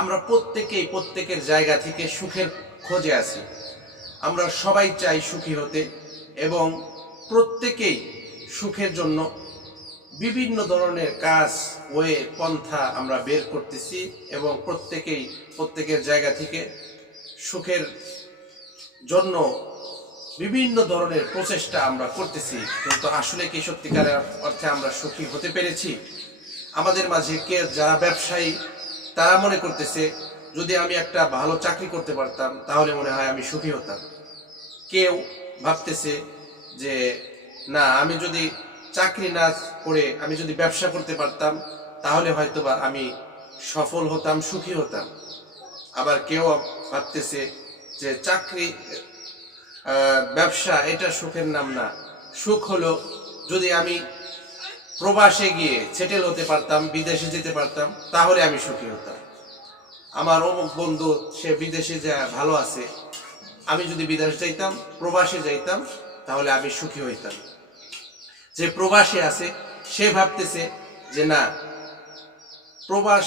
আমরা প্রত্যেকেই প্রত্যেকের জায়গা থেকে সুখের খোঁজে আছি। আমরা সবাই চাই সুখী হতে এবং প্রত্যেকেই সুখের জন্য বিভিন্ন ধরনের কাজ পন্থা আমরা বের করতেছি এবং প্রত্যেকেই প্রত্যেকের জায়গা থেকে সুখের জন্য বিভিন্ন ধরনের প্রচেষ্টা আমরা করতেছি। কিন্তু আসলে কি সত্যিকারের অর্থে আমরা সুখী হতে পেরেছি? আমাদের মাঝে যারা ব্যবসায়ী তারা মনে করতেছে যদি আমি একটা ভালো চাকরি করতে পারতাম তাহলে মনে হয় আমি সুখী হতাম। কেউ ভাবতেছে যে না, আমি যদি চাকরি না করে আমি যদি ব্যবসা করতে পারতাম তাহলে হয়তোবা আমি সফল হতাম, সুখী হতাম। আবার কেউ ভাবতেছে যে চাকরি ব্যবসা এটা সুখের নাম না, সুখ হলো যদি আমি প্রবাসে গিয়ে সেটেল হতে পারতাম, বিদেশে যেতে পারতাম তাহলে আমি সুখী হতাম। আমার অমুক বন্ধু সে বিদেশে যা ভালো আছে, আমি যদি বিদেশ যাইতাম, প্রবাসে যাইতাম তাহলে আমি সুখী হইতাম। যে প্রবাসে আছে সে ভাবতেছে যে না, প্রবাস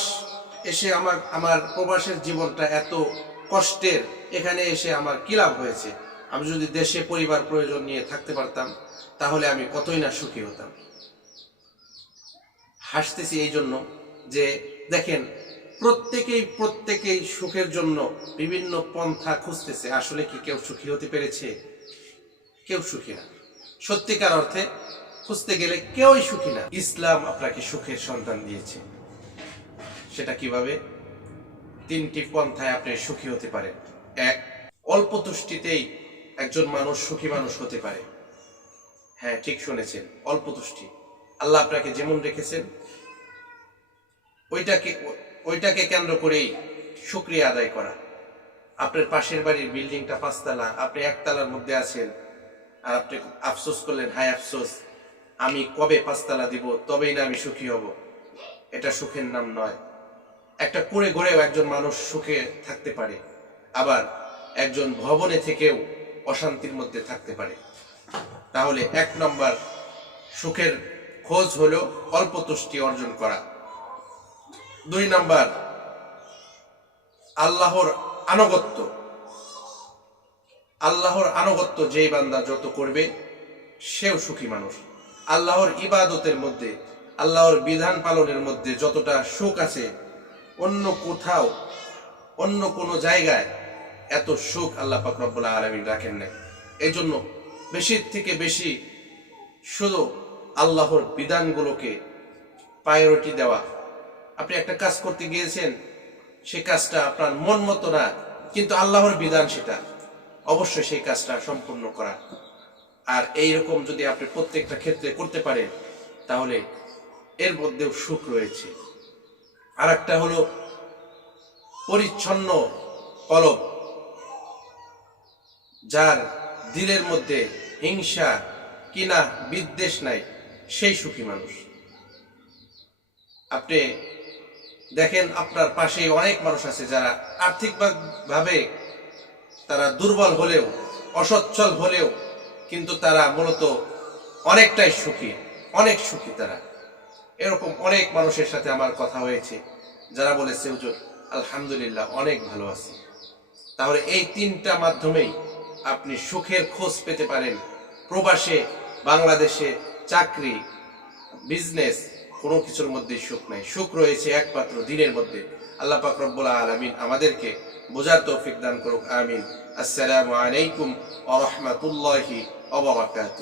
এসে আমার প্রবাসের জীবনটা এত কষ্টের, এখানে এসে আমার কি লাভ হয়েছে? আমি যদি দেশে পরিবার প্রয়োজন নিয়ে থাকতে পারতাম তাহলে আমি কতই না সুখী হতাম। হাসতেছি এই জন্য যে দেখেন প্রত্যেকেই সুখের জন্য বিভিন্ন পন্থা খুঁজতেছে। আসলে কি কেউ সুখী হতে পেরেছে? কেউ সুখী না। সত্যিকার অর্থে খুঁজতে গেলে কেউই সুখী না। ইসলাম আপনাকে সুখের সন্ধান দিয়েছে। সেটা কিভাবে? 3টি পন্থায় আপনি সুখী হতে পারেন। 1, অল্প তুষ্টিতেই একজন মানুষ সুখী মানুষ হতে পারে। হ্যাঁ, ঠিক শুনেছেন, অল্প তুষ্টি। আল্লাহ আপনাকে যেমন রেখেছেন ওইটাকে কেন্দ্র করেই শুকরিয়া আদায় করা। আপনার পাশের বাড়ির বিল্ডিংটা 5 তলা, আপনি 1 তলার মধ্যে আছেন আর আপনি আফসোস করলেন, হায় আফসোস, আমি কবে 5 তলা দিব, তবেই না আমি সুখী হব। এটা সুখের নাম নয়। একটা কুঁড়ে ঘরেও একজন মানুষ সুখে থাকতে পারে, আবার একজন ভবনে থেকেও অশান্তির মধ্যে থাকতে পারে। তাহলে 1 নম্বর সুখের খোঁজ হলো অল্প তুষ্টি অর্জন করা। 2 নম্বর আল্লাহর আনুগত্য। আল্লাহর আনুগত্য যেই বান্দা যত করবে সেও সুখী মানুষ। আল্লাহর ইবাদতের মধ্যে, আল্লাহর বিধান পালনের মধ্যে যতটা সুখ আছে অন্য কোথাও, অন্য কোনো জায়গায় এত সুখ আল্লাহ পাক রব্বুল আলামিন রাখেন নাই। এই জন্য বেশির থেকে বেশি শুধু আল্লাহর বিধানগুলোকে প্রায়োরিটি দেওয়া। আপনি একটা কাজ করতে গিয়েছেন, সেই কাজটা আপনার মন মতো না, কিন্তু আল্লাহর বিধান সেটা, অবশ্যই সেই কাজটা সম্পূর্ণ করা। আর এইরকম যদি আপনি প্রত্যেকটা ক্ষেত্রে করতে পারেন তাহলে এর মধ্যেও সুখ রয়েছে। আর একটা হলো পরিচ্ছন্ন কলব, যার দিলের মধ্যে হিংসা কিনা বিদ্বেষ নাই, সেই সুখী মানুষ। আপনি দেখেন আপনার পাশে অনেক মানুষ আছে যারা আর্থিকভাবে তারা দুর্বল হলেও, অসচ্ছল হলেও কিন্তু তারা মূলত অনেকটাই সুখী, অনেক সুখী তারা। এরকম অনেক মানুষের সাথে আমার কথা হয়েছে যারা বলেছে হুজুর আলহামদুলিল্লাহ অনেক ভালো আছি। তাহলে এই 3টা মাধ্যমেই আপনি সুখের খোঁজ পেতে পারেন। প্রবাসে, বাংলাদেশে, চাকরি, বিজনেস, কোনো কিছুর মধ্যে সুখ নাই। সুখ রয়েছে একমাত্র দিনের মধ্যে। আল্লাহ পাক রব্বুল আলামিন আমাদেরকে বোঝার তৌফিক দান করুক, আমিন। আসসালামু আলাইকুম ওয়া রাহমাতুল্লাহি ওয়া বারাকাতুহু।